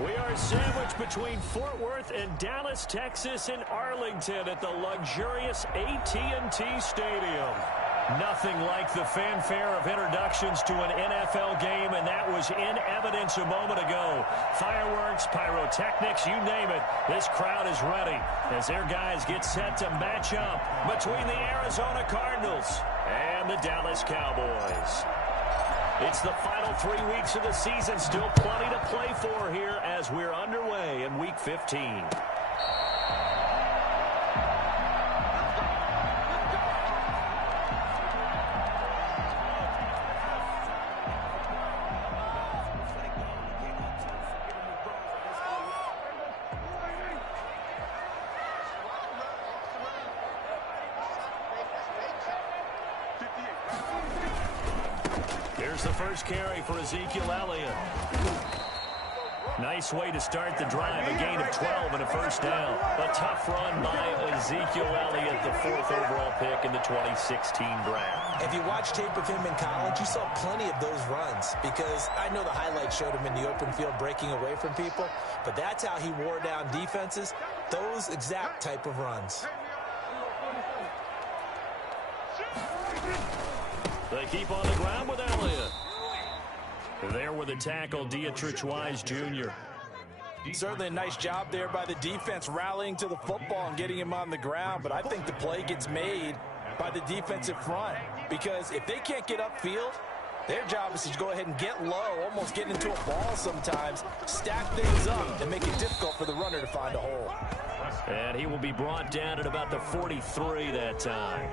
We are sandwiched between Fort Worth and Dallas, Texas, and Arlington at the luxurious AT&T Stadium. Nothing like the fanfare of introductions to an NFL game, and that was in evidence a moment ago. Fireworks, pyrotechnics, you name it. This crowd is ready as their guys get set to match up between the Arizona Cardinals and the Dallas Cowboys. It's the final 3 weeks of the season. Still plenty to play for here as we're underway in Week 15. Here's the first carry for Ezekiel Elliott. Nice way to start the drive, a gain of 12 and a first down. A tough run by Ezekiel Elliott, the 4th overall pick in the 2016 draft. If you watch tape of him in college, you saw plenty of those runs because I know the highlights showed him in the open field breaking away from people, but that's how he wore down defenses, those exact type of runs. They keep on the ground with Elliott. There with the tackle, Dietrich Wise Jr. Certainly a nice job there by the defense rallying to the football and getting him on the ground, but I think the play gets made by the defensive front because if they can't get upfield, their job is to go ahead and get low, almost get into a ball sometimes, stack things up, and make it difficult for the runner to find a hole. And he will be brought down at about the 43 that time.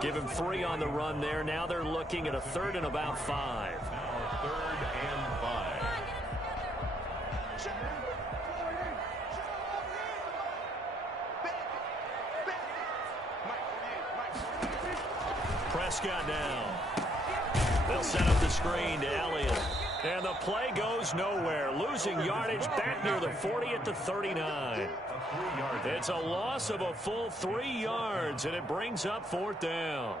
Give him 3 on the run there. Now they're looking at a 3rd and about 5. 3rd and 5. Prescott now. They'll set up the screen to Elliott. And the play goes nowhere. Losing yardage back near the 40 at the 39. It's a loss of a full 3 yards, and it brings up 4th down.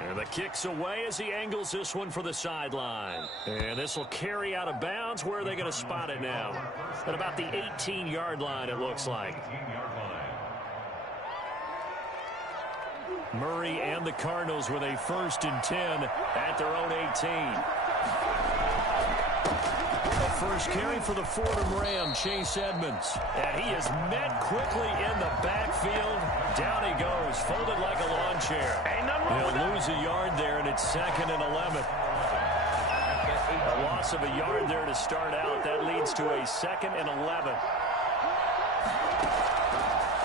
And the kick's away as he angles this one for the sideline. And this will carry out of bounds. Where are they going to spot it now? At about the 18-yard line, it looks like. Murray and the Cardinals with a 1st and 10 at their own 18. The first carry for the Fordham Ram, Chase Edmonds. And he is met quickly in the backfield. Down he goes, folded like a lawn chair. He'll lose a yard there, and it's 2nd and 11. A loss of a yard there to start out. That leads to a 2nd and 11.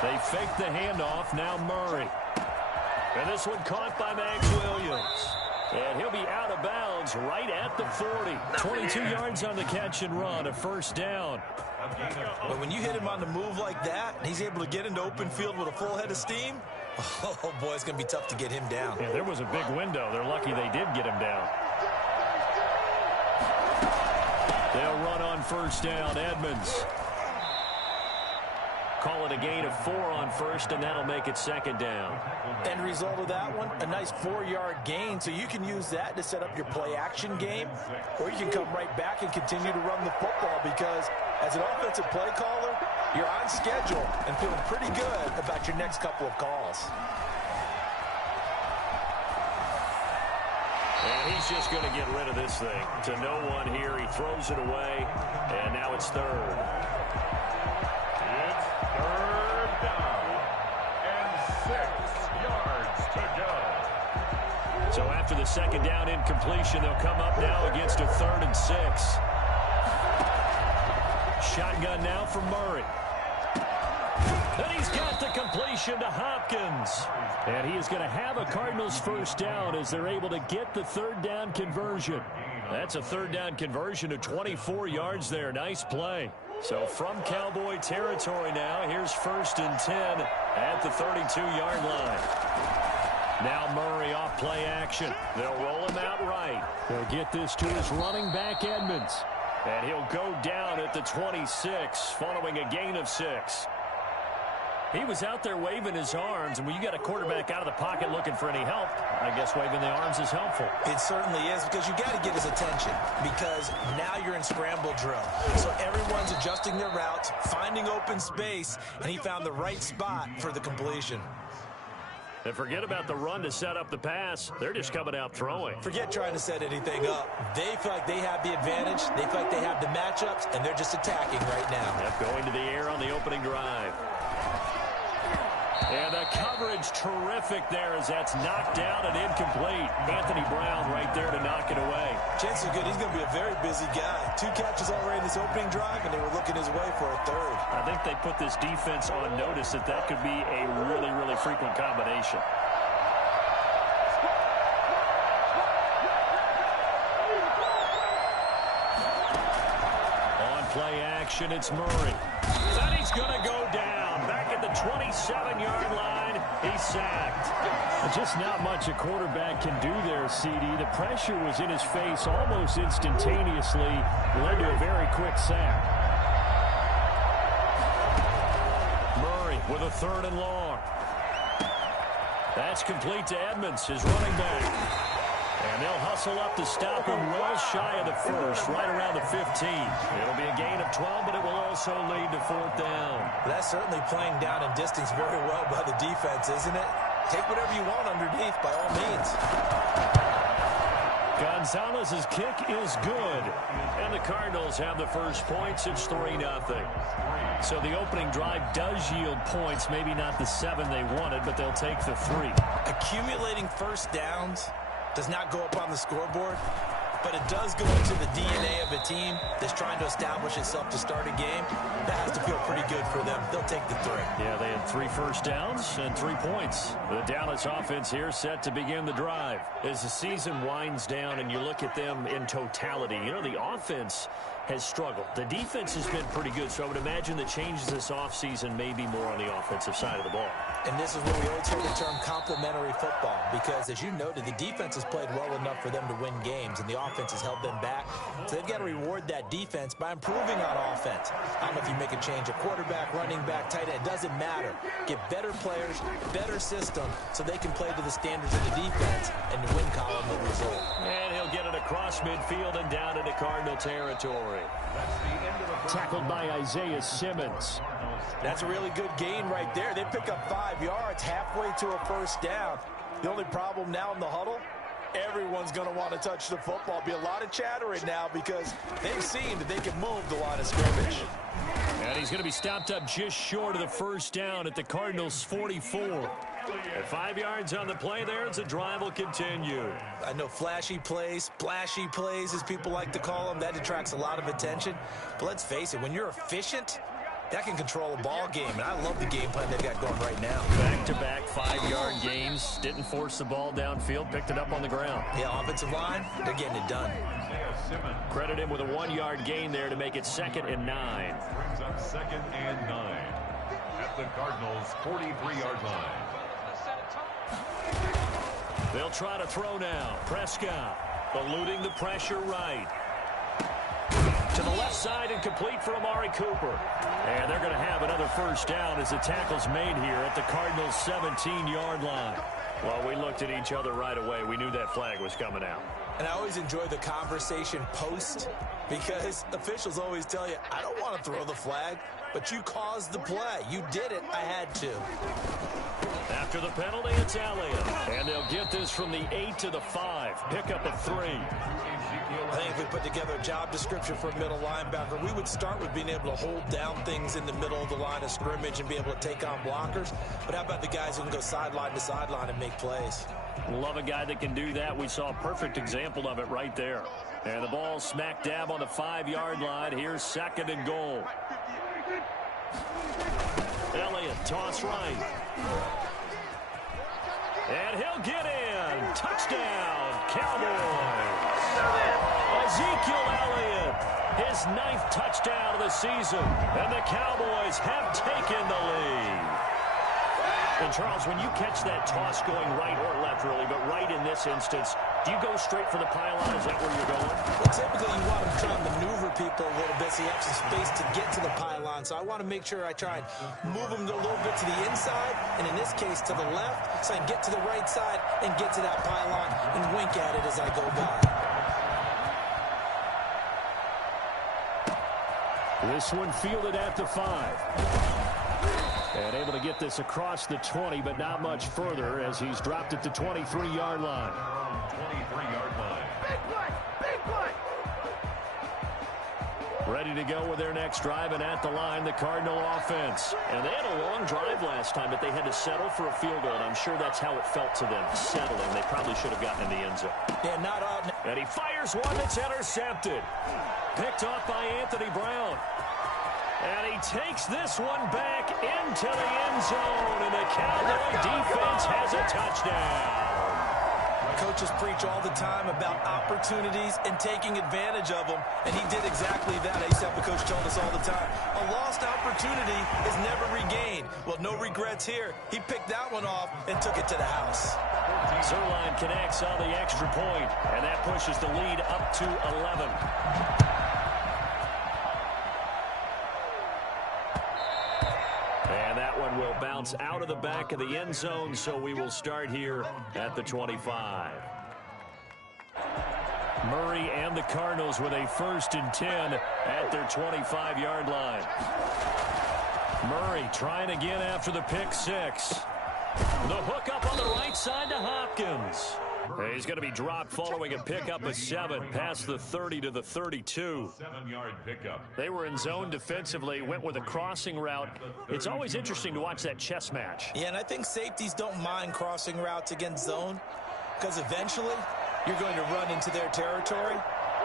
They fake the handoff, now Murray. And this one caught by Max Williams. And he'll be out of bounds right at the 40. 22 yards on the catch and run, a 1st down. But when you hit him on the move like that, he's able to get into open field with a full head of steam, oh boy, it's going to be tough to get him down. Yeah, there was a big window. They're lucky they did get him down. They'll run on 1st down, Edmonds. Call it a gain of 4 on 1st, and that'll make it 2nd down. End result of that one, a nice 4-yard gain, so you can use that to set up your play-action game, or you can come right back and continue to run the football because as an offensive play caller, you're on schedule and feeling pretty good about your next couple of calls. And he's just going to get rid of this thing. To no one here, he throws it away, and now it's 3rd. So after the 2nd down incompletion, they'll come up now against a 3rd and 6. Shotgun now for Murray. And he's got the completion to Hopkins. And he is going to have a Cardinals 1st down as they're able to get the 3rd down conversion. That's a 3rd down conversion of 24 yards there. Nice play. So from Cowboy territory now, here's 1st and 10 at the 32-yard line. Now Murray off play action. They'll roll him out right. They'll get this to his running back, Edmonds. And he'll go down at the 26 following a gain of 6. He was out there waving his arms, and when you got a quarterback out of the pocket looking for any help, I guess waving the arms is helpful. It certainly is, because you got to get his attention, because now you're in scramble drill. So everyone's adjusting their routes, finding open space, and he found the right spot for the completion. And forget about the run to set up the pass. They're just coming out throwing. Forget trying to set anything up. They feel like they have the advantage. They feel like they have the matchups, and they're just attacking right now. Yep, going to the air on the opening drive. And the coverage terrific there as that's knocked down and incomplete. Anthony Brown right there to knock it away. Chances are good he's going to be a very busy guy. 2 catches already in this opening drive, and they were looking his way for a third. I think they put this defense on notice that could be a really, really frequent combination. On play action, it's Murray. And he's going to go down. Back at the 27-yard line, he's sacked. Just not much a quarterback can do there, CD. The pressure was in his face almost instantaneously, led to a very quick sack. Murray with a 3rd and long. That's complete to Edmonds, his running back. And they'll hustle up to stop him well shy of the first, right around the 15. It'll be a gain of 12, but it will also lead to 4th down. That's certainly playing down in distance very well by the defense, isn't it? Take whatever you want underneath, by all means. Gonzalez's kick is good. And the Cardinals have the first points. It's 3-0. So the opening drive does yield points, maybe not the 7 they wanted, but they'll take the 3. Accumulating first downs does not go up on the scoreboard, but it does go into the DNA of a team that's trying to establish itself to start a game. That has to feel pretty good for them. They'll take the 3. Yeah, they had 3 first downs and 3 points. The Dallas offense here set to begin the drive. As the season winds down and you look at them in totality, you know, the offense has struggled. The defense has been pretty good, so I would imagine the changes this offseason may be more on the offensive side of the ball. And this is where we always hear the term complementary football, because as you noted, the defense has played well enough for them to win games, and the offense has held them back. So they've got to reward that defense by improving on offense. I don't know if you make a change, a quarterback, running back, tight end, it doesn't matter. Get better players, better system, so they can play to the standards of the defense, and the win column will result. And he'll get it across midfield and down into Cardinal territory. Tackled by Isaiah Simmons. That's a really good gain right there. They pick up 5 yards halfway to a first down. The only problem now in the huddle, everyone's going to want to touch the football. Be a lot of chattering now because they've seen that they can move the line of scrimmage. And he's going to be stopped up just short of the first down at the Cardinals' 44. At 5 yards on the play there, as the drive will continue. I know flashy plays, splashy plays, as people like to call them, that attracts a lot of attention. But let's face it, when you're efficient, that can control a ball game, and I love the game plan they've got going right now. Back-to-back 5-yard gains. Didn't force the ball downfield, picked it up on the ground. Yeah, offensive line, they're getting it done. Credit him with a 1-yard gain there to make it 2nd and 9. Brings up 2nd and 9 at the Cardinals' 43-yard line. They'll try to throw now. Prescott eluding the pressure right. To the left side and complete for Amari Cooper. And they're going to have another first down as the tackle's made here at the Cardinals' 17-yard line. Well, we looked at each other right away. We knew that flag was coming out. And I always enjoy the conversation post because officials always tell you, I don't want to throw the flag, but you caused the play. You did it. I had to. After the penalty, it's Elliott. And they'll get this from the 8 to the 5. Pick up a 3. I think if we put together a job description for a middle linebacker, we would start with being able to hold down things in the middle of the line of scrimmage and be able to take on blockers. But how about the guys who can go sideline to sideline and make plays? Love a guy that can do that. We saw a perfect example of it right there. And the ball smack dab on the 5-yard line. Here's 2nd and goal. Elliott, toss right. And he'll get in. Touchdown, Cowboys. Ezekiel Elliott, his 9th touchdown of the season. And the Cowboys have taken the lead. And, Charles, when you catch that toss going right or left, really, but right in this instance, Do you go straight for the pylon? Is that where you're going? Well, typically you want to try and maneuver people a little bit so you have some space to get to the pylon. So I want to make sure I try and move them a little bit to the inside, and in this case to the left, so I can get to the right side and get to that pylon and wink at it as I go by. This one fielded at the 5. And able to get this across the 20, but not much further as he's dropped it to 23-yard line. 23-yard line. Big play! Big play! Ready to go with their next drive, and at the line, the Cardinal offense. And they had a long drive last time, but they had to settle for a field goal, and I'm sure that's how it felt to them, settling. They probably should have gotten in the end zone. Yeah, not on. And he fires one that's intercepted. Picked off by Anthony Brown. And he takes this one back into the end zone, and the Cowboy defense has a touchdown. Coaches preach all the time about opportunities and taking advantage of them, and he did exactly that. I used to have a coach telling us all the time, a lost opportunity is never regained. Well, no regrets here. He picked that one off and took it to the house. Zerline connects on the extra point, and that pushes the lead up to 11. And that one will bounce out of the back of the end zone, so we will start here at the 25. Murray and the Cardinals with a 1st and 10 at their 25-yard line. Murray trying again after the pick 6. The hook up on the right side to Hopkins. He's going to be dropped following a pickup of 7 past the 30 to the 32. 7-yard pickup. They were in zone defensively, went with a crossing route. It's always interesting to watch that chess match. Yeah, and I think safeties don't mind crossing routes against zone because eventually you're going to run into their territory,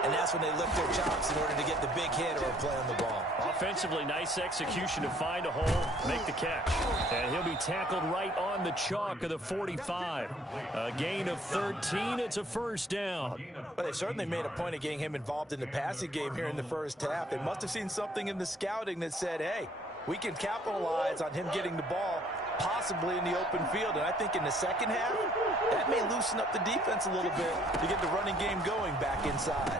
and that's when they lift their chops in order to get the big hit or play on the ball. Offensively, nice execution to find a hole, make the catch. And he'll be tackled right on the chalk of the 45. A gain of 13, it's a 1st down. But they certainly made a point of getting him involved in the passing game here in the first half. They must have seen something in the scouting that said, hey, we can capitalize on him getting the ball possibly in the open field. And I think in the second half, that may loosen up the defense a little bit to get the running game going back inside.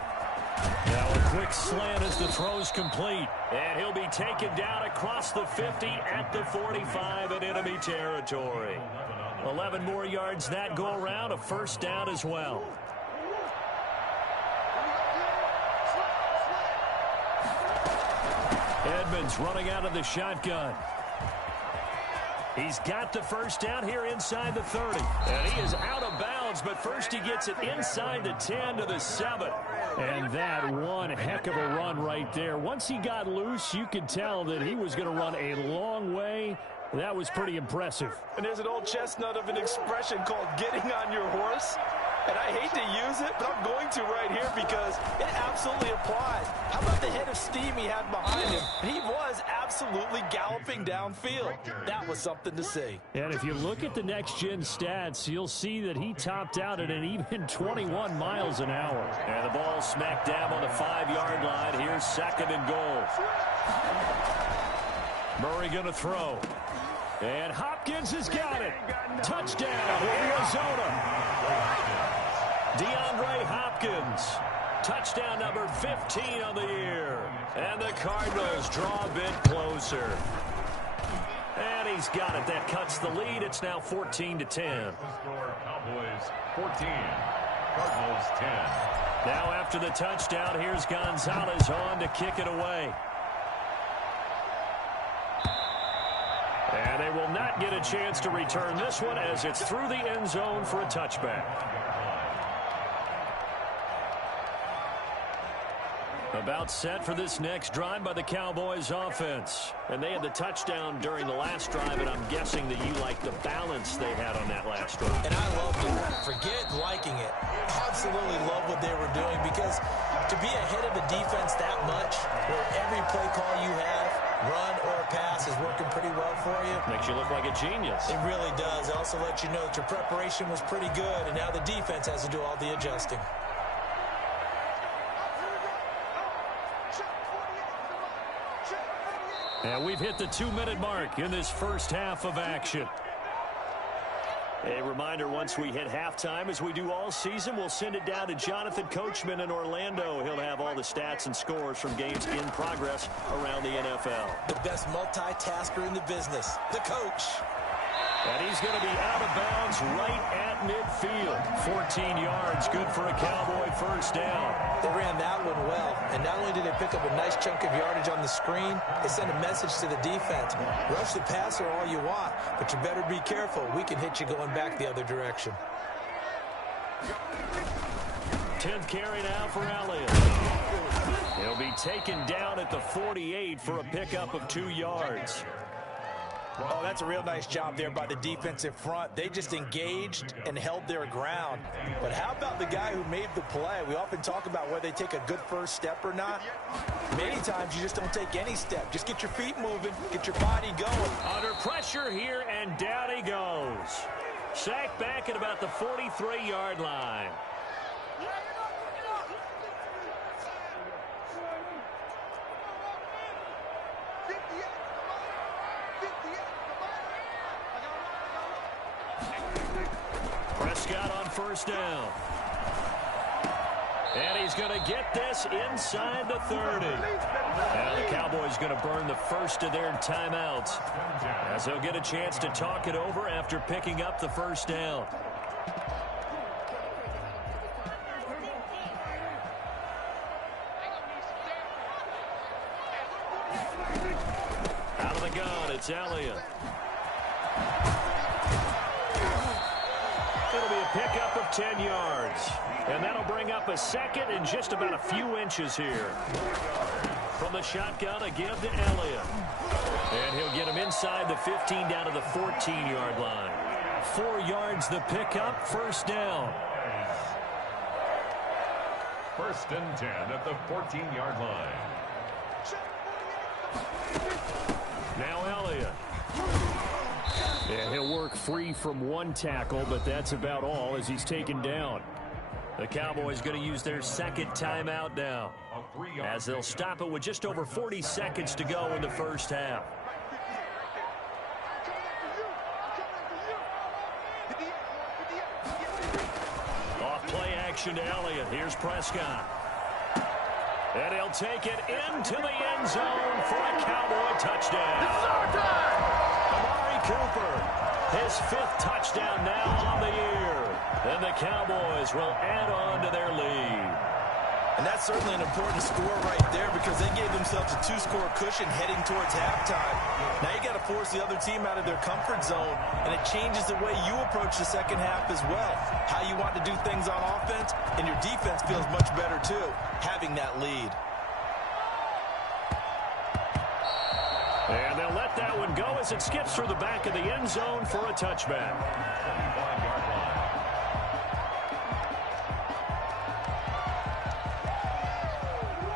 Now a quick slant as the throw's complete. And he'll be taken down across the 50 at the 45 in enemy territory. 11 more yards that go around, a 1st down as well. Edmonds running out of the shotgun. He's got the 1st down here inside the 30. And he is out of bounds, but first he gets it inside the 10 to the 7. And that one heck of a run right there. Once he got loose, you could tell that he was going to run a long way. That was pretty impressive. And there's an old chestnut of an expression called getting on your horse. And I hate to use it, but I'm going to right here because it absolutely applies. How about the head of steam he had behind him? And he was absolutely galloping downfield. That was something to see. And if you look at the next-gen stats, you'll see that he topped out at an even 21 miles an hour. And the ball smack dab on the 5-yard line. Here's 2nd and goal. Murray going to throw. And Hopkins has got it. Touchdown, Arizona. DeAndre Hopkins, touchdown number 15 on the year. And the Cardinals draw a bit closer. And he's got it. That cuts the lead. It's now 14-10. Score Cowboys 14, Cardinals 10. Now after the touchdown, here's Gonzalez on to kick it away. And they will not get a chance to return this one as it's through the end zone for a touchback. About set for this next drive by the Cowboys offense. And they had the touchdown during the last drive, and I'm guessing that you like the balance they had on that last drive. And I loved it. Forget liking it. Absolutely love what they were doing because to be ahead of the defense that much, where every play call you have, run or pass, is working pretty well for you. Makes you look like a genius. It really does. It also lets you know that your preparation was pretty good, and now the defense has to do all the adjusting. And we've hit the 2-minute mark in this first half of action. A reminder, once we hit halftime, as we do all season, we'll send it down to Jonathan Coachman in Orlando. He'll have all the stats and scores from games in progress around the NFL. The best multitasker in the business, the coach. And he's going to be out of bounds right at midfield. 14 yards, good for a Cowboy first down. They ran that one well, and not only did they pick up a nice chunk of yardage on the screen, they sent a message to the defense. Rush the passer all you want, but you better be careful. We can hit you going back the other direction. 10th carry now for Elliott. He'll be taken down at the 48 for a pickup of 2 yards. Oh, that's a real nice job there by the defensive front. They just engaged and held their ground. But how about the guy who made the play? We often talk about whether they take a good first step or not. Many times you just don't take any step. Just get your feet moving, get your body going. Under pressure here, and down he goes. Sacked back at about the 43-yard line. Prescott on first down. And he's going to get this inside the 30. Now the Cowboys going to burn the first of their timeouts, as they'll get a chance to talk it over after picking up the first down. Out of the gun, it's Elliott. It'll be a pickup of 10 yards. And that'll bring up a second and just about a few inches here. From the shotgun, a give to Elliott. And he'll get him inside the 15 down to the 14-yard line. 4 yards the pickup, first down. First and 10 at the 14-yard line. Now Elliott. And he'll work free from one tackle, but that's about all as he's taken down. The Cowboys going to use their second timeout now, as they'll stop it with just over 40 seconds to go in the first half. Off play action to Elliott. Here's Prescott. And he'll take it into the end zone for a Cowboy touchdown. Cooper, his 5th touchdown now on the year. And the Cowboys will add on to their lead. And that's certainly an important score right there, because they gave themselves a 2-score cushion heading towards halftime. Now you got to force the other team out of their comfort zone, and it changes the way you approach the second half as well. How you want to do things on offense, and your defense feels much better too, having that lead. And they'll let that one go as it skips through the back of the end zone for a touchback. 25-yard line.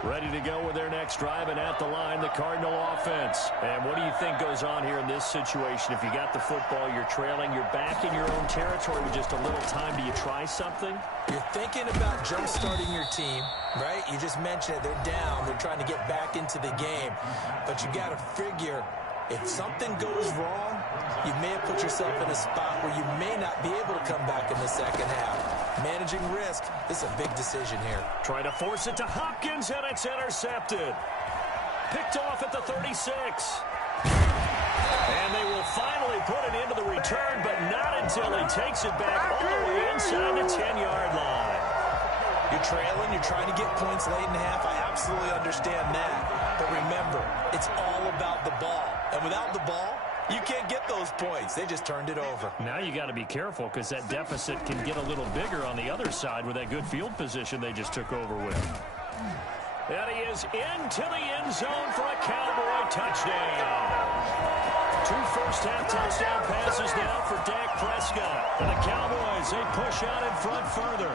Ready to go with their next drive, and at the line, the Cardinal offense. And what do you think goes on here in this situation? If you got the football, you're trailing, you're back in your own territory with just a little time. Do you try something? You're thinking about jump-starting your team, right? You just mentioned it. They're down. They're trying to get back into the game. But you got to figure, if something goes wrong, you may have put yourself in a spot where you may not be able to come back in the second half. Managing risk, this is a big decision here. Trying to force it to Hopkins, and it's intercepted. Picked off at the 36. And they will finally put it into the return, but not until he takes it back all the way inside the 10-yard line. You're trailing, you're trying to get points late in the half. I absolutely understand that. But remember, it's all about the ball. And without the ball, you can't get those points. They just turned it over. Now you got to be careful, because that deficit can get a little bigger on the other side with that good field position they just took over with. And he is into the end zone for a Cowboy touchdown. 2 first-half touchdown passes now for Dak Prescott. And the Cowboys, they push out in front further.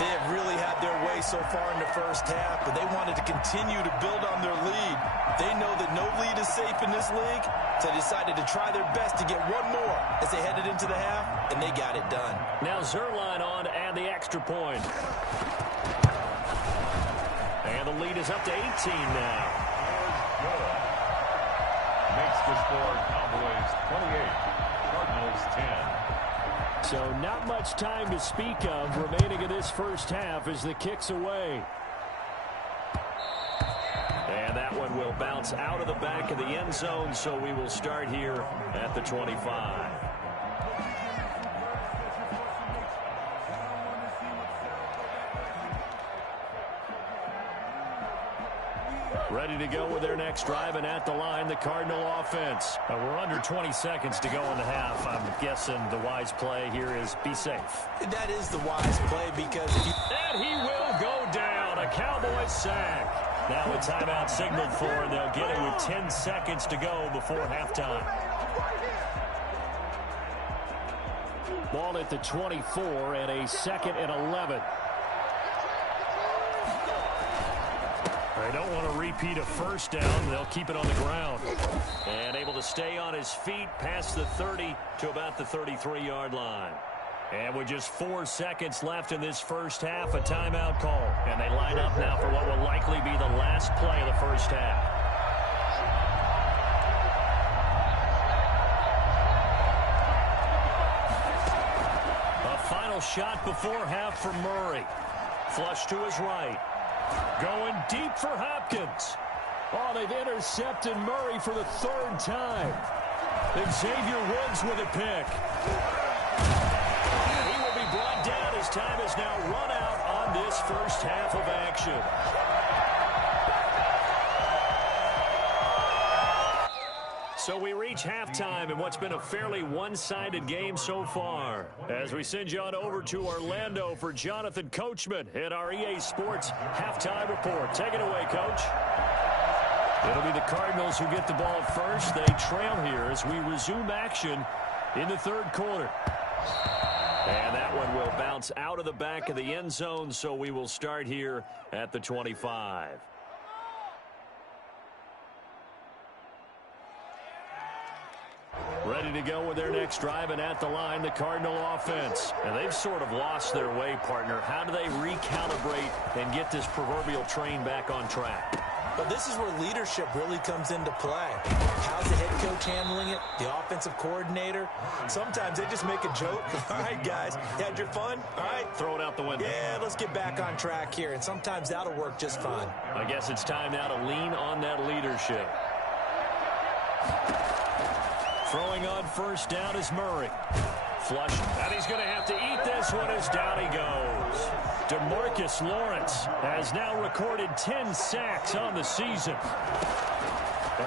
They have really had their way so far in the first half, but they wanted to continue to build on their lead. They know that no lead is safe in this league, so they decided to try their best to get one more as they headed into the half, and they got it done. Now Zerline on to add the extra point. And the lead is up to 18 now. Makes the score Cowboys 28, Cardinals 10. So not much time to speak of remaining in this first half as the kick's away. And that one will bounce out of the back of the end zone, so we will start here at the 25. Ready to go with their next drive, and at the line, the Cardinal offense. We're under 20 seconds to go in the half. I'm guessing the wise play here is be safe. That is the wise play because if you... And he will go down. A Cowboys sack. Now a timeout signaled for, and they'll get it with 10 seconds to go before halftime. Ball at the 24 and a 2nd and 11. They don't want to repeat a first down. They'll keep it on the ground. And able to stay on his feet past the 30 to about the 33-yard line. And with just 4 seconds left in this first half, a timeout call. And they line up now for what will likely be the last play of the first half. A final shot before half for Murray. Flush to his right. Going deep for Hopkins. Oh, they've intercepted Murray for the 3rd time. Xavier Woods with a pick. And he will be brought down as time is now run out on this first half of action. So we reach halftime in what's been a fairly one-sided game so far. As we send you on over to Orlando for Jonathan Coachman in our EA Sports Halftime Report. Take it away, Coach. It'll be the Cardinals who get the ball first. They trail here as we resume action in the 3rd quarter. And that one will bounce out of the back of the end zone, so we will start here at the 25. Ready to go with their next drive, and at the line, the Cardinal offense. And they've sort of lost their way, partner. How do they recalibrate and get this proverbial train back on track? Well, this is where leadership really comes into play. How's the head coach handling it? The offensive coordinator? Sometimes they just make a joke. All right, guys, you had your fun? All right. Throw it out the window. Yeah, let's get back on track here. And sometimes that'll work just fine. I guess it's time now to lean on that leadership. Throwing on first down is Murray. Flush, and he's going to have to eat this one as down he goes. DeMarcus Lawrence has now recorded 10 sacks on the season.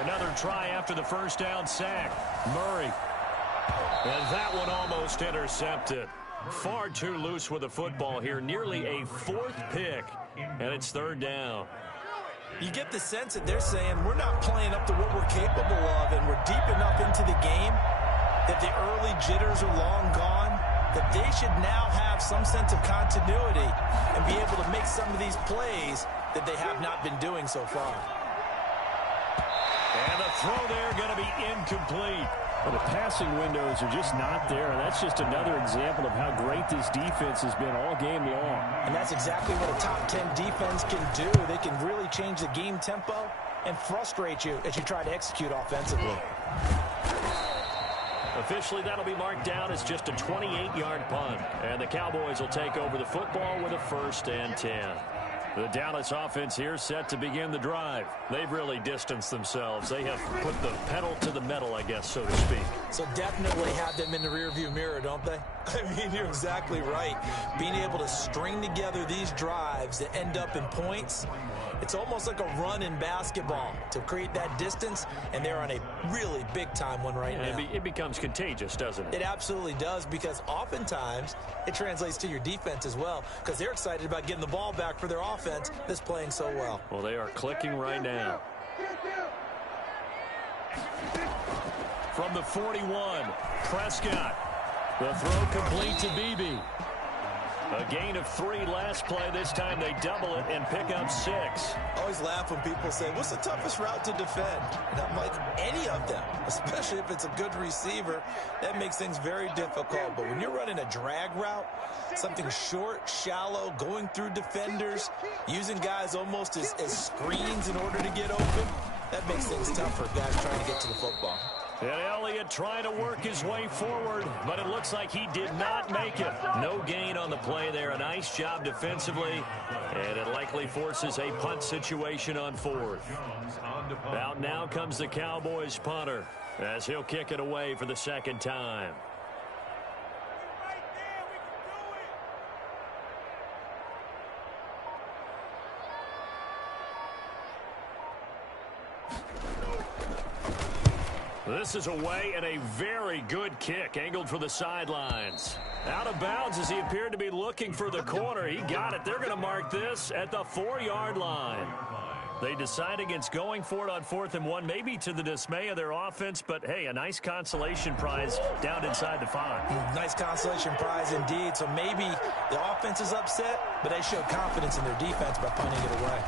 Another try after the first down sack. Murray. And that one almost intercepted. Far too loose with the football here. Nearly a 4th pick, and it's 3rd down. You get the sense that they're saying we're not playing up to what we're capable of, and we're deep enough into the game that the early jitters are long gone, that they should now have some sense of continuity and be able to make some of these plays that they have not been doing so far. And the throw there going to be incomplete. Well, the passing windows are just not there, and that's just another example of how great this defense has been all game long. And that's exactly what a top 10 defense can do. They can really change the game tempo and frustrate you as you try to execute offensively. Officially, that'll be marked down as just a 28-yard punt. And the Cowboys will take over the football with a 1st and 10. The Dallas offense here set to begin the drive. They've really distanced themselves. They have put the pedal to the metal, I guess, so to speak. So definitely have them in the rearview mirror, don't they? I mean, you're exactly right. Being able to string together these drives that end up in points, it's almost like a run in basketball to create that distance, and they're on a really big-time one right now. It becomes contagious, doesn't it? It absolutely does, because oftentimes it translates to your defense as well, because they're excited about getting the ball back for their offense that's playing so well. Well, they are clicking right now. From the 41, Prescott. The throw complete to Beebe. A gain of 3 last play. This time they double it and pick up 6. I always laugh when people say, what's the toughest route to defend? And I'm like, any of them, especially if it's a good receiver. That makes things very difficult. But when you're running a drag route, something short, shallow, going through defenders, using guys almost as screens in order to get open, that makes things tough for guys trying to get to the football. And Elliott trying to work his way forward, but it looks like he did not make it. No gain on the play there. A nice job defensively, and it likely forces a punt situation on fourth. Out now comes the Cowboys punter, as he'll kick it away for the second time. This is away, and a very good kick angled for the sidelines. Out of bounds as he appeared to be looking for the corner. He got it. They're going to mark this at the 4-yard line. They decide against going for it on 4th and 1, maybe to the dismay of their offense, but hey, a nice consolation prize down inside the 5. Nice consolation prize indeed. So maybe the offense is upset, but they showed confidence in their defense by punting it away.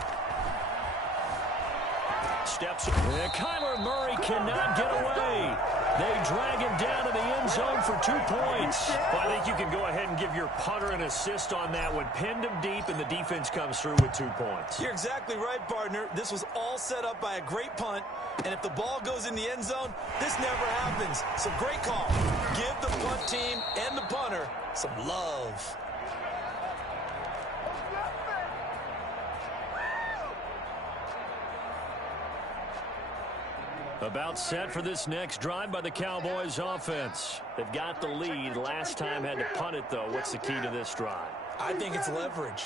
Steps. Kyler Murray cannot get away. They drag him down to the end zone for 2 points. Well, I think you can go ahead and give your punter an assist on that one. Pinned him deep, and the defense comes through with 2 points. You're exactly right, partner. This was all set up by a great punt, and if the ball goes in the end zone, this never happens. So great call. Give the punt team and the punter some love. About set for this next drive by the Cowboys offense. They've got the lead. Last time had to punt it, though. What's the key to this drive? I think it's leverage.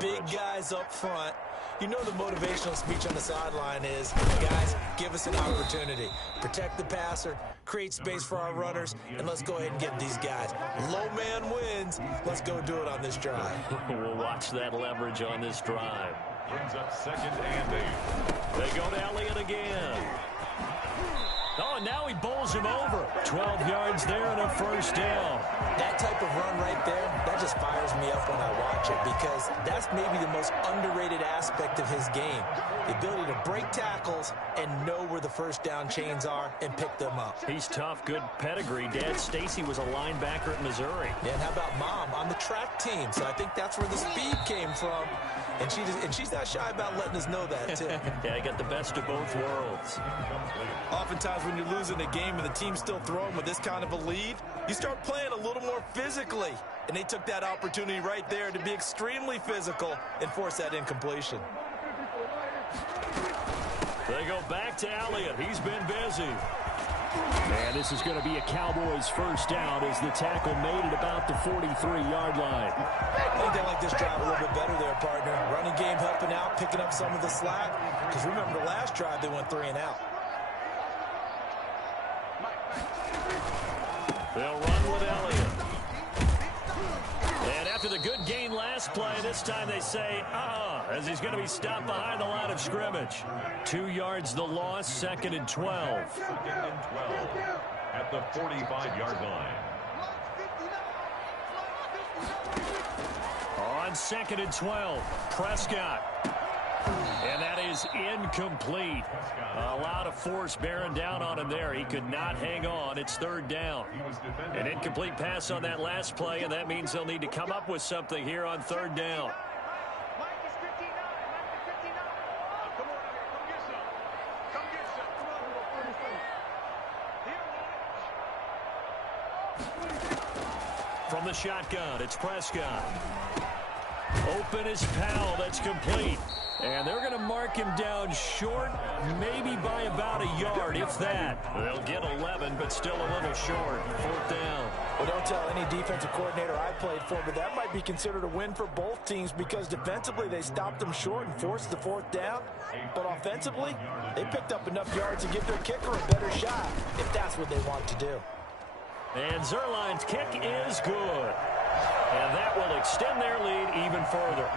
Big guys up front. You know the motivational speech on the sideline is, guys, give us an opportunity. Protect the passer, create space for our runners, and let's go ahead and get these guys. Low man wins. Let's go do it on this drive. We'll watch that leverage on this drive. Brings up 2nd and 8. They go to Elliott again. Oh, and now he bowls him over. 12 yards there and a first down. That type of run right there, that just fires me up when I watch it because that's maybe the most underrated aspect of his game. The ability to break tackles and know where the first down chains are and pick them up. He's tough, good pedigree. Dad Stacy was a linebacker at Missouri. Yeah, and how about Mom on the track team? So I think that's where the speed came from. And she's not shy about letting us know that, too. Yeah, he got the best of both worlds. Oftentimes when you're losing a game and the team's still throwing with this kind of a lead, you start playing a little more physically. And they took that opportunity right there to be extremely physical and force that incompletion. They go back to Elliott. He's been busy. And this is going to be a Cowboys first down as the tackle made at about the 43-yard line. I think they like this drive a little bit better there, partner. Running game helping out, picking up some of the slack. Because remember the last drive, they went 3 and out. They'll run with Elliott. And after the good gain last play, this time they say, as he's going to be stopped behind the line of scrimmage. 2 yards the loss, 2nd and 12. 2nd and 12 at the 45-yard line. On 2nd and 12, Prescott. And that is incomplete. A lot of force bearing down on him there. He could not hang on. It's 3rd down. An incomplete pass on that last play, and that means they'll need to come up with something here on 3rd down. From the shotgun, it's Prescott. Open is Powell. That's complete. And they're going to mark him down short, maybe by about a yard, if that. They'll get 11, but still a little short. 4th down. Well, don't tell any defensive coordinator I played for, but that might be considered a win for both teams because defensively they stopped them short and forced the 4th down. But offensively, they picked up enough yards to give their kicker a better shot if that's what they want to do. And Zerline's kick is good. And that will extend their lead even further.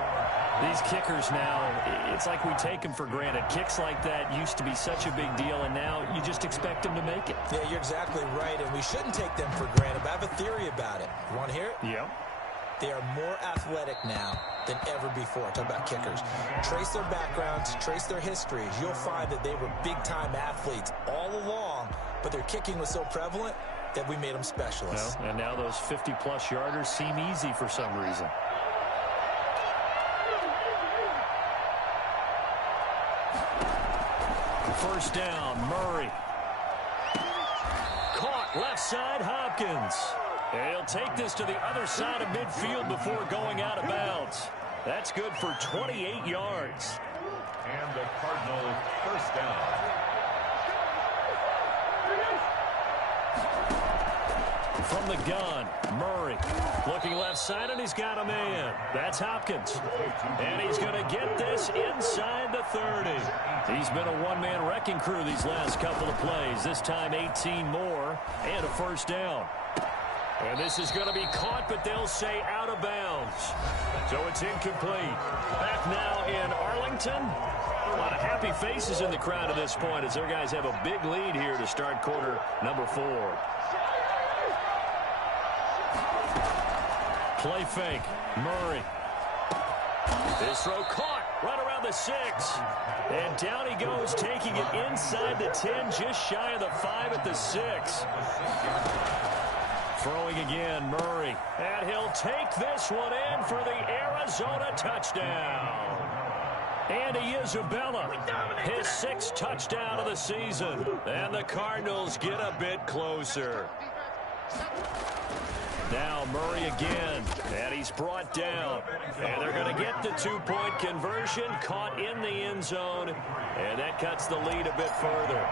These kickers now, it's like we take them for granted. Kicks like that used to be such a big deal, and now you just expect them to make it. Yeah, you're exactly right, and we shouldn't take them for granted. But I have a theory about it. You want to hear it? Yeah. They are more athletic now than ever before. Talk about kickers. Trace their backgrounds, trace their histories. You'll find that they were big-time athletes all along, but their kicking was so prevalent that we made them specialists. Well, and now those 50-plus yarders seem easy for some reason. First down, Murray. Left side, Hopkins. And he'll take this to the other side of midfield before going out of bounds. That's good for 28 yards. And the Cardinals first down. From the gun, Murray. Looking left side, and he's got a man. That's Hopkins. And he's going to get this inside the 30. He's been a one-man wrecking crew these last couple of plays. This time 18 more and a first down. And this is going to be caught, but they'll say out of bounds. So it's incomplete. Back now in Arlington. A lot of happy faces in the crowd at this point as their guys have a big lead here to start quarter number 4. Play fake. Murray. This throw caught right around the 6. And down he goes, taking it inside the 10, just shy of the 5 at the 6. Throwing again, Murray. And he'll take this one in for the Arizona touchdown. Andy Isabella, his 6th touchdown of the season. And the Cardinals get a bit closer. Now Murray again, and he's brought down. And they're going to get the 2-point conversion, caught in the end zone, and that cuts the lead a bit further.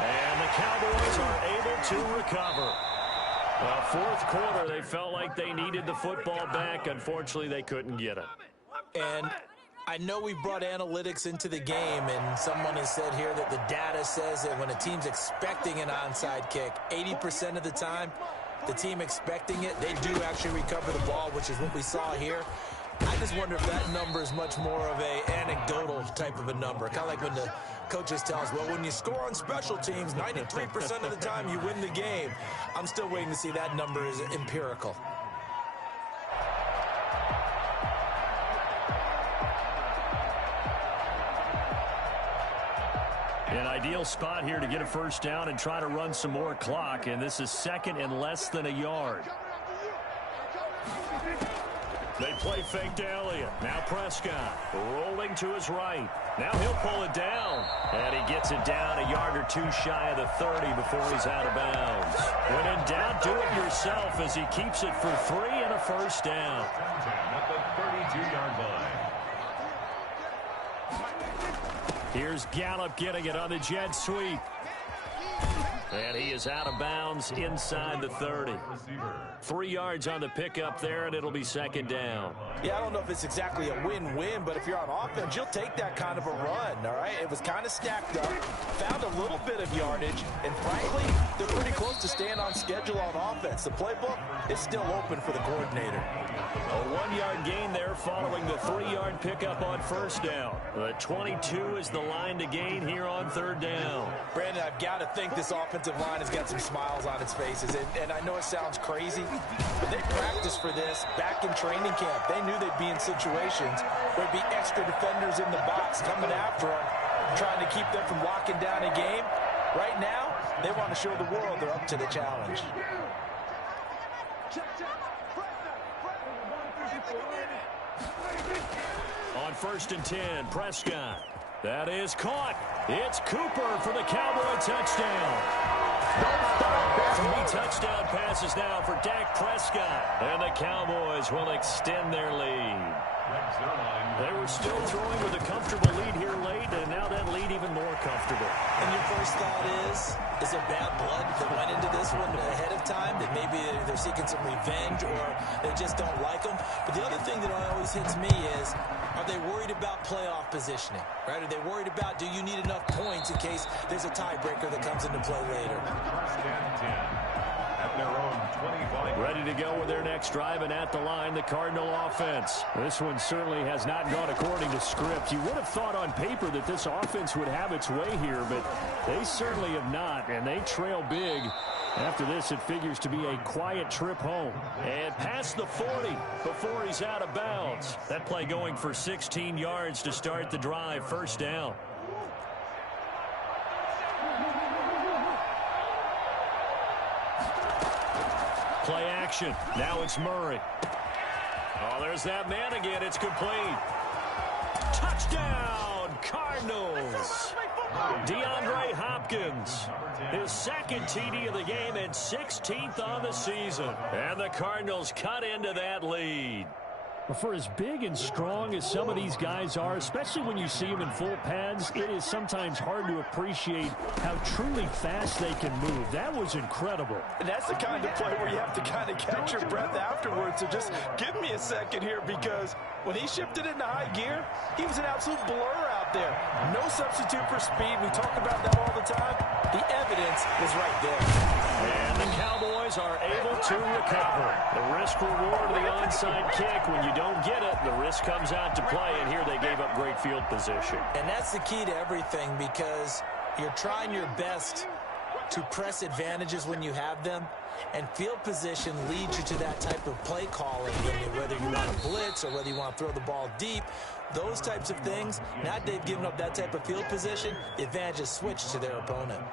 And the Cowboys are able to recover. Fourth quarter, they felt like they needed the football back. Unfortunately, they couldn't get it. And I know we brought analytics into the game, and someone has said here that the data says that when a team's expecting an onside kick, 80% of the time, the team expecting it, they do actually recover the ball, which is what we saw here. I just wonder if that number is much more of a anecdotal type of a number. Kind of like when the coaches tell us, well, when you score on special teams, 93% of the time you win the game. I'm still waiting to see that number is empirical. An ideal spot here to get a first down and try to run some more clock, and this is second and less than a yard. They play fake to Elliott. Now Prescott rolling to his right. Now he'll pull it down, and he gets it down a yard or two shy of the 30 before he's out of bounds. When in doubt, do it yourself as he keeps it for 3 and a first down. At the 32-yard line. Here's Gallup getting it on the jet sweep. And he is out of bounds inside the 30. 3 yards on the pickup there, and it'll be second down. Yeah, I don't know if it's exactly a win-win, but if you're on offense, you'll take that kind of a run, all right? It was kind of stacked up, found a little bit of yardage, and frankly, they're pretty close to staying on schedule on offense. The playbook is still open for the coordinator. A 1-yard gain there following the 3-yard pickup on first down. The 22 is the line to gain here on third down. Brandon, I've got to think this offensive line has got some smiles on its faces, and I know it sounds crazy, but they practiced for this back in training camp. They knew they'd be in situations where there'd be extra defenders in the box coming after them, trying to keep them from locking down a game. Right now, they want to show the world they're up to the challenge. On 1st and 10, Prescott. That is caught. It's Cooper for the Cowboy touchdown. 3 touchdown passes now for Dak Prescott. And the Cowboys will extend their lead. They were still throwing with a comfortable lead here late, and now that lead even more comfortable. And your first thought is it bad blood that went into this one ahead of time, that maybe they're seeking some revenge or they just don't like them? But the other thing that always hits me is, are they worried about playoff positioning? Right? Are they worried about, do you need enough points in case there's a tiebreaker that comes into play later? At their own 25. Ready to go with their next drive, and at the line, the Cardinal offense. This one certainly has not gone according to script. You would have thought on paper that this offense would have its way here, but they certainly have not, and they trail big. After this, it figures to be a quiet trip home. And past the 40 before he's out of bounds. That play going for 16 yards to start the drive, first down. Play action. Now it's Murray. Oh, there's that man again. It's complete. Touchdown, Cardinals. is DeAndre Hopkins. His second TD of the game and 16th on the season. And the Cardinals cut into that lead. For as big and strong as some of these guys are, especially when you see them in full pads, it is sometimes hard to appreciate how truly fast they can move. That was incredible. And that's the kind of play where you have to kind of catch your breath afterwards. So just give me a second here, because when he shifted into high gear, he was an absolute blur out there. No substitute for speed. We talk about that all the time. The evidence is right there. And the Cowboys are able to recover. The risk-reward of the onside kick. When you don't get it, the risk comes out to play, and here they gave up great field position. And that's the key to everything, because you're trying your best to press advantages when you have them, and field position leads you to that type of play calling, whether you want to blitz or whether you want to throw the ball deep. Those types of things, now that they've given up that type of field position, the advantage is switched to their opponent.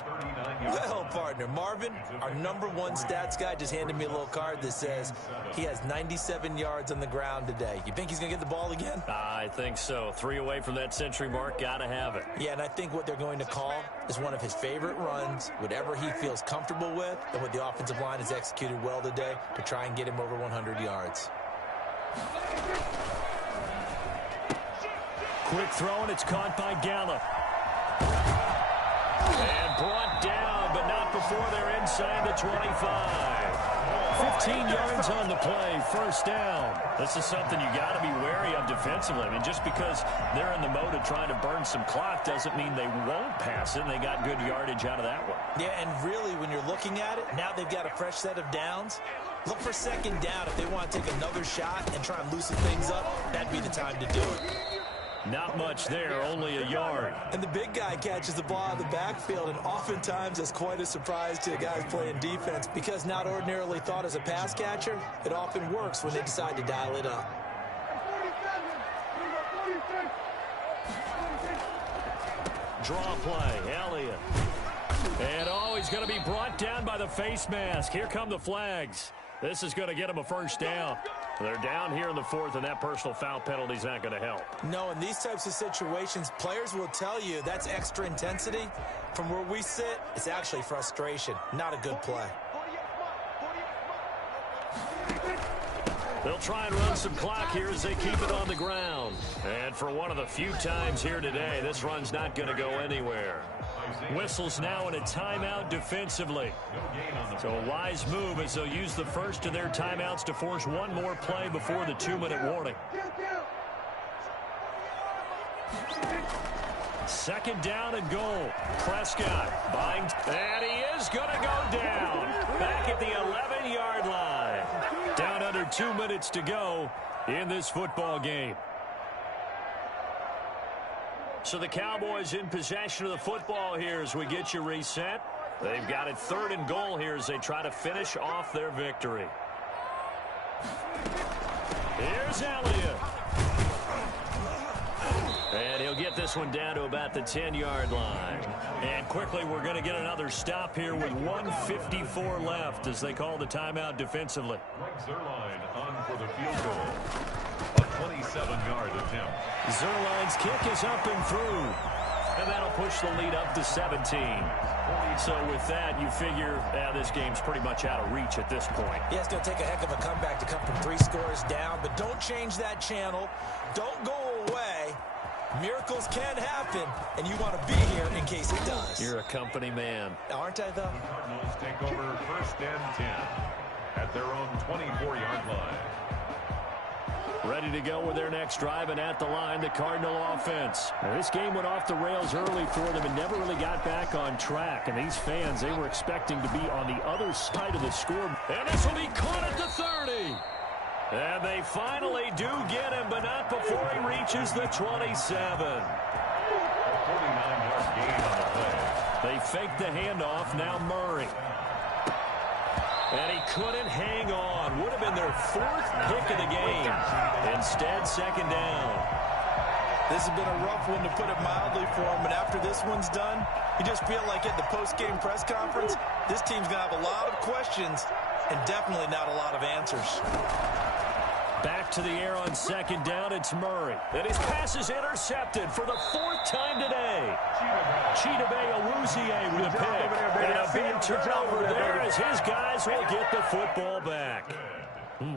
Well, partner, Marvin, our #1 stats guy, just handed me a little card that says he has 97 yards on the ground today. You think he's going to get the ball again? I think so. 3 away from that century mark. Got to have it. Yeah, and I think what they're going to call is one of his favorite runs, whatever he feels comfortable with, and what the offensive line has executed well today to try and get him over 100 yards. Quick throw, and it's caught by Gallup. And brought down, but not before they're inside the 25. 15 yards on the play, first down. This is something you got to be wary of defensively. I mean, just because they're in the mode of trying to burn some clock doesn't mean they won't pass it, and they got good yardage out of that one. Yeah, and really, when you're looking at it, now they've got a fresh set of downs. Look for second down. If they want to take another shot and try and loosen things up, that'd be the time to do it. Not much there, only a yard. And the big guy catches the ball out of the backfield, and oftentimes it's quite a surprise to the guys playing defense, because not ordinarily thought as a pass catcher, it often works when they decide to dial it up. Draw play, Elliott. And he's going to be brought down by the face mask. Here come the flags. This is going to get him a first down. They're down here in the 4th, and that personal foul penalty is not going to help. No, in these types of situations, players will tell you that's extra intensity. From where we sit, it's actually frustration. Not a good play. They'll try and run some clock here as they keep it on the ground. And for one of the few times here today, this run's not going to go anywhere. Whistles now in a timeout defensively. So a wise move as they'll use the first of their timeouts to force one more play before the 2-minute warning. Second down and goal. Prescott buying, and he is going to go down. Back at the 11-yard line. Down under 2 minutes to go in this football game. So the Cowboys in possession of the football here as we get you reset. They've got it 3rd and goal here as they try to finish off their victory. Here's Elliott. And he'll get this one down to about the 10-yard line. And quickly we're going to get another stop here with 1:54 left as they call the timeout defensively. Zerline on for the field goal. A 27-yard attempt. Zerline's kick is up and through. And that'll push the lead up to 17. So with that, you figure this game's pretty much out of reach at this point. Yeah, it's going to take a heck of a comeback to come from 3 scores down. But don't change that channel. Don't go away. Miracles can happen, and you want to be here in case it does. You're a company man. Aren't I, though? The Cardinals take over 1st and 10 at their own 24-yard line. Ready to go with their next drive, and at the line, the Cardinal offense. Now, this game went off the rails early for them and never really got back on track. And these fans, they were expecting to be on the other side of the score. And this will be caught at the 30. And they finally do get him, but not before he reaches the 27. A 49-yard gain on the play. They fake the handoff, now Murray. And he couldn't hang on. Would have been their 4th pick of the game. Instead, 2nd down. This has been a rough one, to put it mildly, for him. But after this one's done, you just feel like at the post-game press conference, this team's going to have a lot of questions and definitely not a lot of answers. Back to the air on second down, it's Murray. And his pass is intercepted for the 4th time today. Chidobe Awuzie with a pick. And a big turnover there as his guys will get the football back.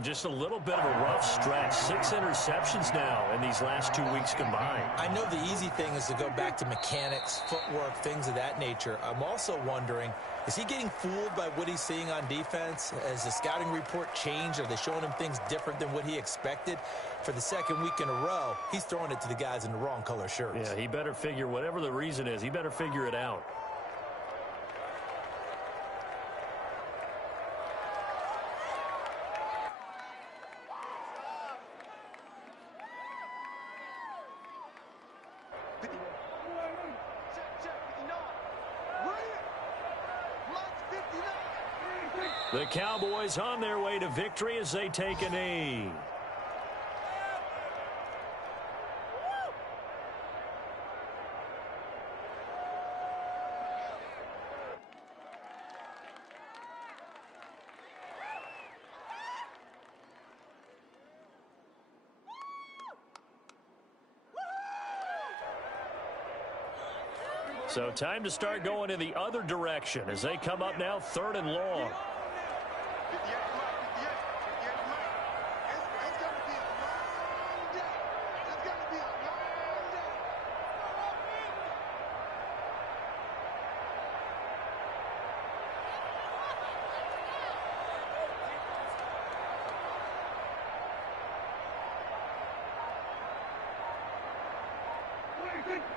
Just a little bit of a rough stretch. 6 interceptions now in these last 2 weeks combined. I know the easy thing is to go back to mechanics, footwork, things of that nature. I'm also wondering, is he getting fooled by what he's seeing on defense? Has the scouting report changed? Are they showing him things different than what he expected? For the 2nd week in a row, he's throwing it to the guys in the wrong color shirts. Yeah, he better figure, whatever the reason is, he better figure it out. The Cowboys on their way to victory as they take a knee. So time to start going in the other direction as they come up now 3rd and long.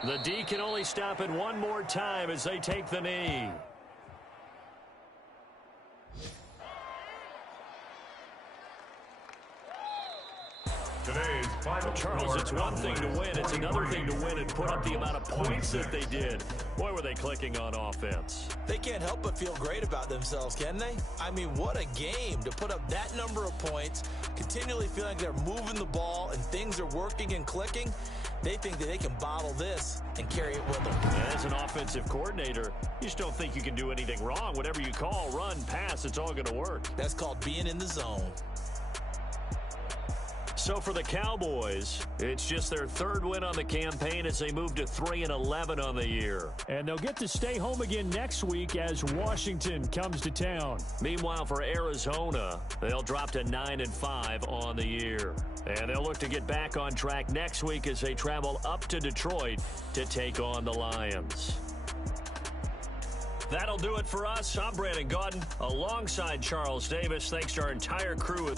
The D can only stop it one more time as they take the knee. Today's final Charles, it's one thing to win. It's another thing to win and put up the amount of points that they did. Boy, were they clicking on offense. They can't help but feel great about themselves, can they? I mean, what a game to put up that number of points, continually feeling like they're moving the ball and things are working and clicking. They think that they can bottle this and carry it with them. And as an offensive coordinator, you just don't think you can do anything wrong. Whatever you call, run, pass, it's all going to work. That's called being in the zone. So for the Cowboys, it's just their 3rd win on the campaign as they move to 3-11 on the year. And they'll get to stay home again next week as Washington comes to town. Meanwhile, for Arizona, they'll drop to 9-5 on the year. And they'll look to get back on track next week as they travel up to Detroit to take on the Lions. That'll do it for us. I'm Brandon Gaudin alongside Charles Davis. Thanks to our entire crew.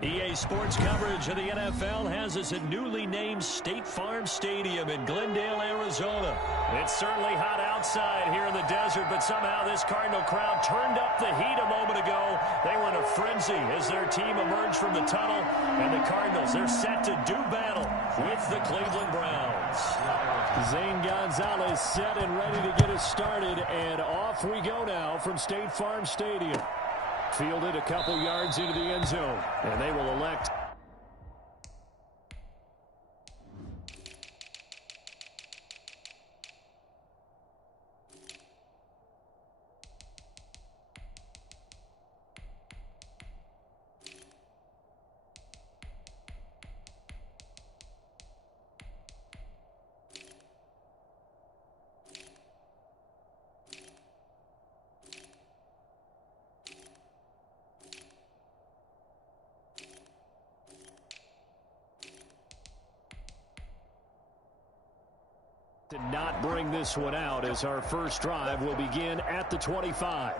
EA Sports coverage of the NFL has us at newly named State Farm Stadium in Glendale, Arizona. It's certainly hot outside here in the desert, but somehow this Cardinal crowd turned up the heat a moment ago. They were in a frenzy as their team emerged from the tunnel, and the Cardinals, they're set to do battle with the Cleveland Browns. Zane Gonzalez set and ready to get us started, and off we go now from State Farm Stadium. Fielded a couple yards into the end zone, and they will elect to not bring this one out as our first drive will begin at the 25.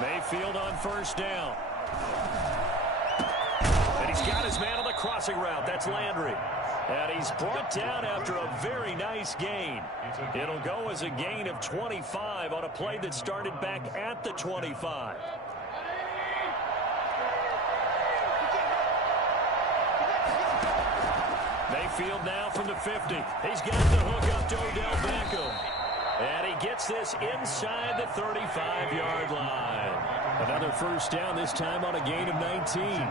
Mayfield on first down. And he's got his man on the crossing route. That's Landry. And he's brought down after a very nice gain. It'll go as a gain of 25 on a play that started back at the 25. Mayfield now from the 50. He's got the hook up to Odell Beckham. And he gets this inside the 35-yard line. Another first down, this time on a gain of 19.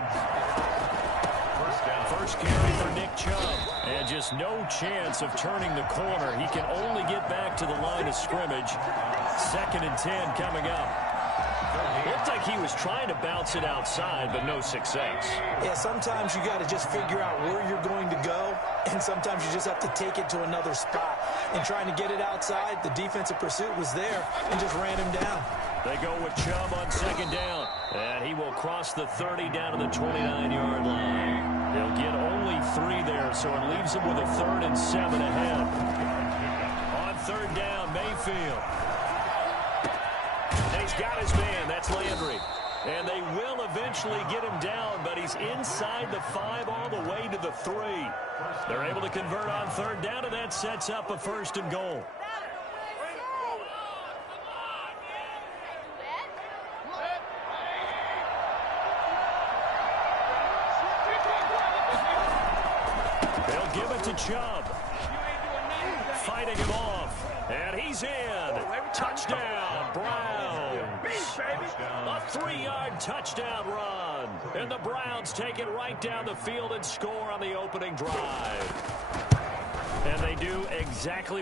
First carry for Nick Chubb. And just no chance of turning the corner. He can only get back to the line of scrimmage. 2nd and 10 coming up. Looked like he was trying to bounce it outside, but no success. Yeah, sometimes you got to just figure out where you're going to go, and sometimes you just have to take it to another spot. And trying to get it outside, the defensive pursuit was there and just ran him down. They go with Chubb on 2nd down, and he will cross the 30 down to the 29-yard line. He'll get only 3 there, so it leaves him with a 3rd and 7 ahead. On 3rd down, Mayfield. He's got his man. That's Landry. And they will eventually get him down, but he's inside the 5 all the way to the 3. They're able to convert on 3rd down, and that sets up a 1st and goal. They'll give it to Chubb. Fighting him off. And he's in. Touchdown, Browns. A 3-yard touchdown run. And the Browns take it right down the field and score on the opening drive. And they do exactly what